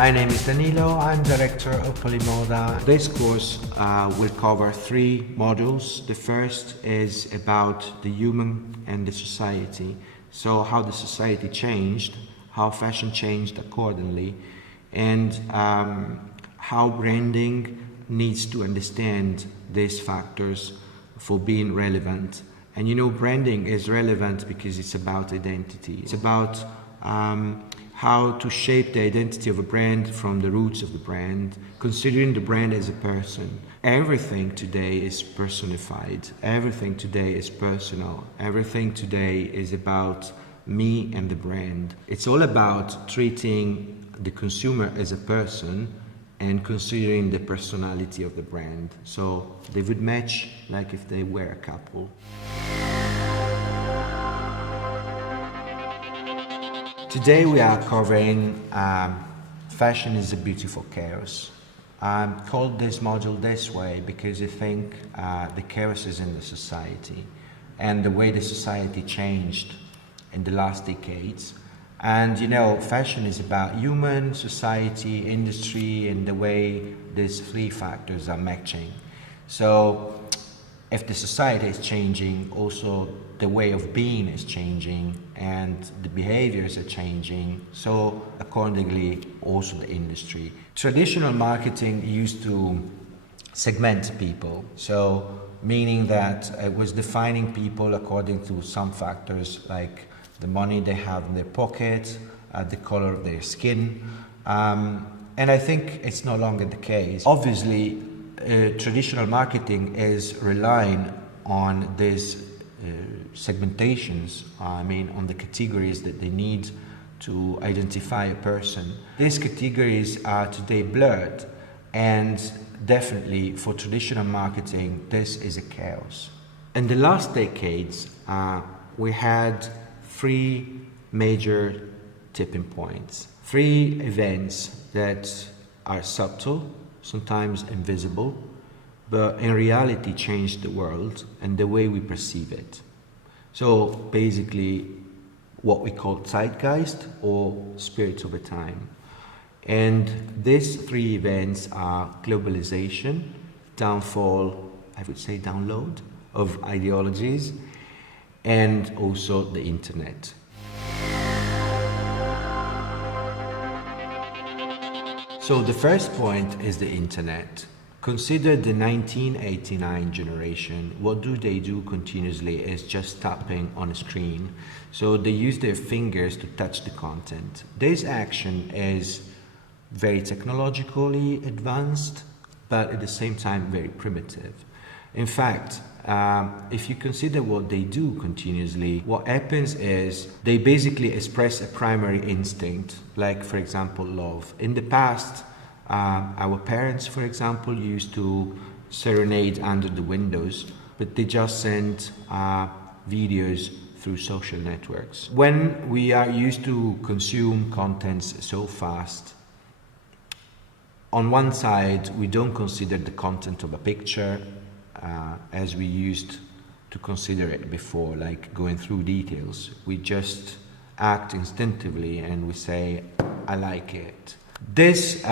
My name is Danilo, I'm director of Polimoda. This course will cover 3 modules. The first is about the human and the society. So how the society changed, how fashion changed accordingly, and how branding needs to understand these factors for being relevant. And you know, branding is relevant because it's about identity. It's about how to shape the identity of a brand from the roots of the brand, considering the brand as a person. Everything today is personified. Everything today is personal. Everything today is about me and the brand. It's all about treating the consumer as a person and considering the personality of the brand. So they would match like if they were a couple. Today we are covering fashion is a beautiful chaos. I called this module this way because I think the chaos is in the society and the way the society changed in the last decades. And you know, fashion is about human, society, industry, and the way these 3 factors are matching. So if the society is changing, also the way of being is changing and the behaviors are changing, so accordingly also the industry. Traditional marketing used to segment people, so meaning that it was defining people according to some factors like the money they have in their pocket, the color of their skin, and I think it's no longer the case. Obviously, traditional marketing is relying on these segmentations, on the categories that they need to identify a person. These categories are today blurred, and definitely for traditional marketing, this is a chaos. In the last decades, we had 3 major tipping points, 3 events that are subtle, sometimes invisible, but in reality changed the world and the way we perceive it. So basically what we call zeitgeist or spirit of a time. And these 3 events are globalization, downfall, I would say download of ideologies, and also the internet. So the first point is the internet. Consider the 1989 generation. What do they do continuously is just tapping on a screen. So they use their fingers to touch the content. This action is very technologically advanced, but at the same time very primitive. In fact, if you consider what they do continuously, what happens is they basically express a primary instinct, like for example love. In the past, our parents, for example, used to serenade under the windows, but they just sent videos through social networks. When we are used to consume contents so fast, on one side we don't consider the content of a picture as we used to consider it before, like going through details. We just act instinctively and we say, I like it. This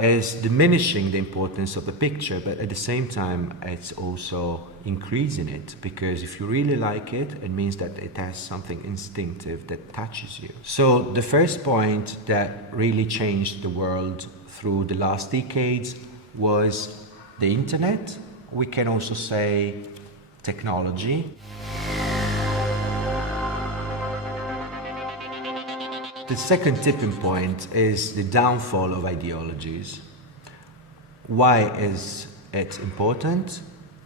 is diminishing the importance of the picture, but at the same time it's also increasing it, because if you really like it, it means that it has something instinctive that touches you. So the first point that really changed the world through the last decades was the internet. We can also say technology. The second tipping point is the downfall of ideologies. Why is it important?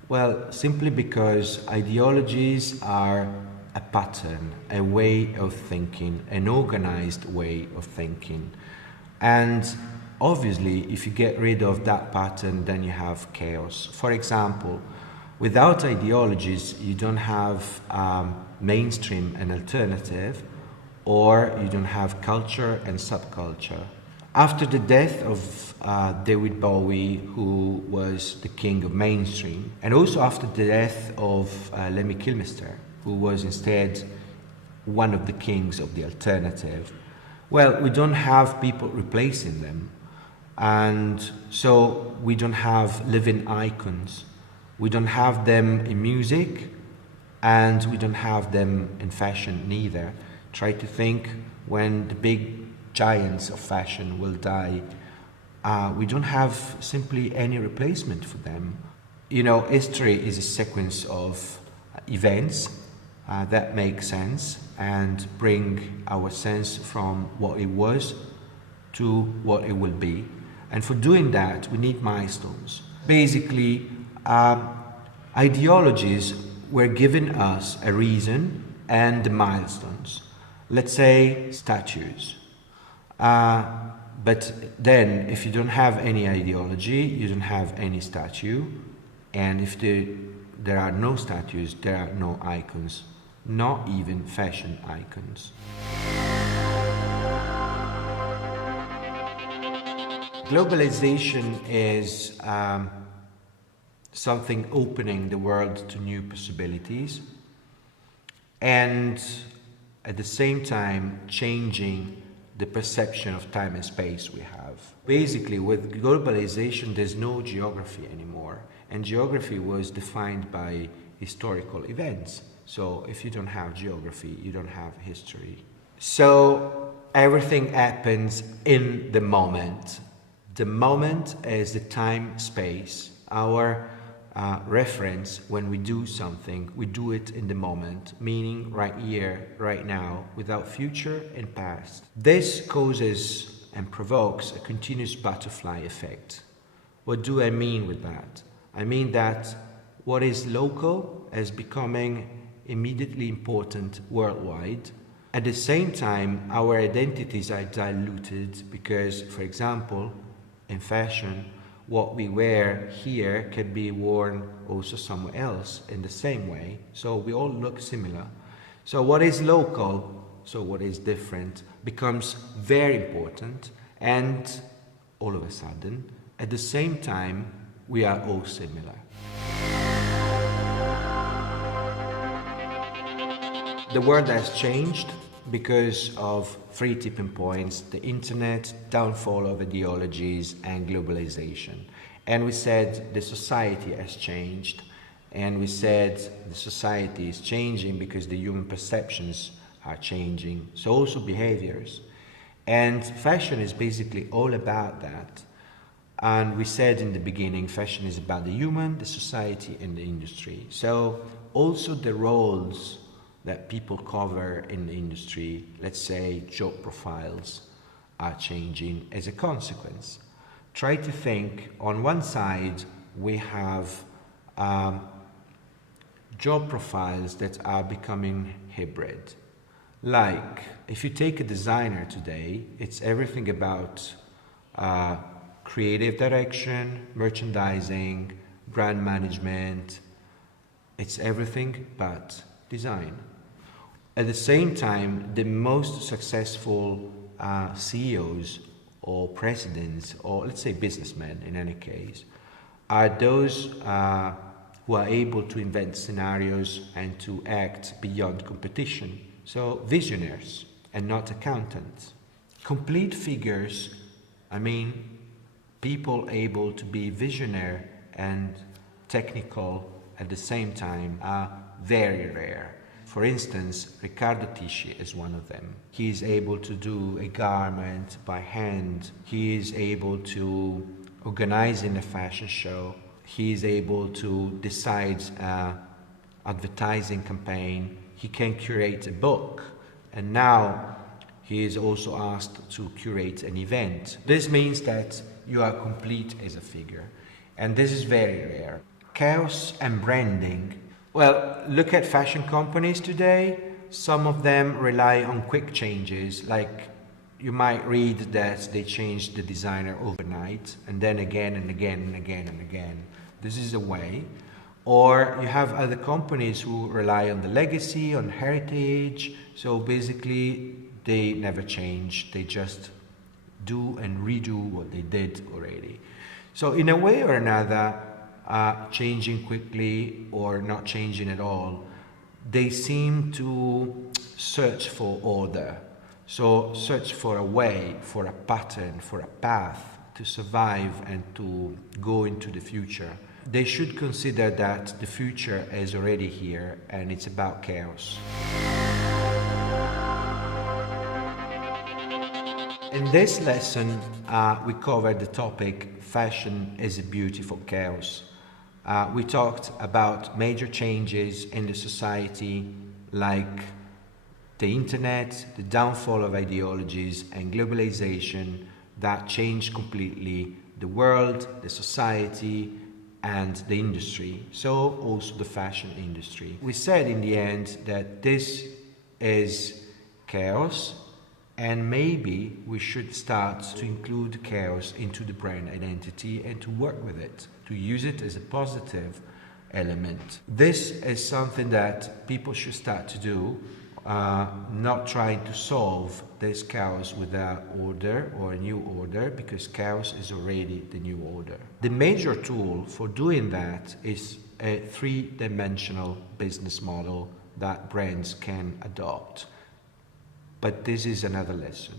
Well, simply because ideologies are a pattern, a way of thinking, an organized way of thinking. And obviously, if you get rid of that pattern, then you have chaos. For example, without ideologies, you don't have mainstream and alternative, or you don't have culture and subculture. After the death of David Bowie, who was the king of mainstream, and also after the death of Lemmy Kilmister, who was instead one of the kings of the alternative, well, we don't have people replacing them. And so we don't have living icons. We don't have them in music, and we don't have them in fashion neither. Try to think when the big giants of fashion will die, we don't have simply any replacement for them. You know, history is a sequence of events that make sense and bring our sense from what it was to what it will be. And for doing that, we need milestones. Basically, ideologies were giving us a reason and the milestones. Let's say statues. But then, if you don't have any ideology, you don't have any statue. And if there are no statues, there are no icons, not even fashion icons. Globalization is something opening the world to new possibilities, and at the same time changing the perception of time and space we have. Basically, with globalization, there's no geography anymore, and geography was defined by historical events. So if you don't have geography, you don't have history. So everything happens in the moment. The moment is the time space. Our reference when we do something, we do it in the moment, meaning right here, right now, without future and past. This causes and provokes a continuous butterfly effect. What do I mean with that? I mean that what is local is becoming immediately important worldwide. At the same time, our identities are diluted because, for example, in fashion, what we wear here can be worn also somewhere else in the same way. So we all look similar. So what is local, so what is different, becomes very important, and all of a sudden, at the same time, we are all similar. The world has changed because of three tipping points: the internet, downfall of ideologies, and globalization. And we said the society has changed, and we said the society is changing because the human perceptions are changing, so also behaviors. And fashion is basically all about that. And we said in the beginning, fashion is about the human, the society, and the industry. So also the roles that people cover in the industry, let's say job profiles, are changing as a consequence. Try to think, on one side we have job profiles that are becoming hybrid. Like, if you take a designer today, it's everything about creative direction, merchandising, brand management. It's everything but design. At the same time, the most successful CEOs or presidents, or let's say businessmen in any case, are those who are able to invent scenarios and to act beyond competition. So visionaries and not accountants. Complete figures, I mean, people able to be visionary and technical at the same time are very rare. For instance, Riccardo Tisci is one of them. He is able to do a garment by hand. He is able to organize in a fashion show. He is able to decide advertising campaign. He can curate a book. And now he is also asked to curate an event. This means that you are complete as a figure. And this is very rare. Chaos and branding. Well, look at fashion companies today. Some of them rely on quick changes, like you might read that they changed the designer overnight, and then again and again and again and again. This is a way. Or you have other companies who rely on the legacy, on heritage. So basically, they never change. They just do and redo what they did already. So in a way or another, changing quickly or not changing at all, they seem to search for order. So search for a way, for a pattern, for a path to survive and to go into the future, they should consider that the future is already here and it's about chaos. In this lesson, we covered the topic fashion is a beautiful chaos. We talked about major changes in the society like the internet, the downfall of ideologies and globalization that changed completely the world, the society and the industry, so also the fashion industry. We said in the end that this is chaos, and maybe we should start to include chaos into the brand identity and to work with it, to use it as a positive element. This is something that people should start to do, not trying to solve this chaos with an order or a new order, because chaos is already the new order. The major tool for doing that is a three-dimensional business model that brands can adopt. But this is another lesson.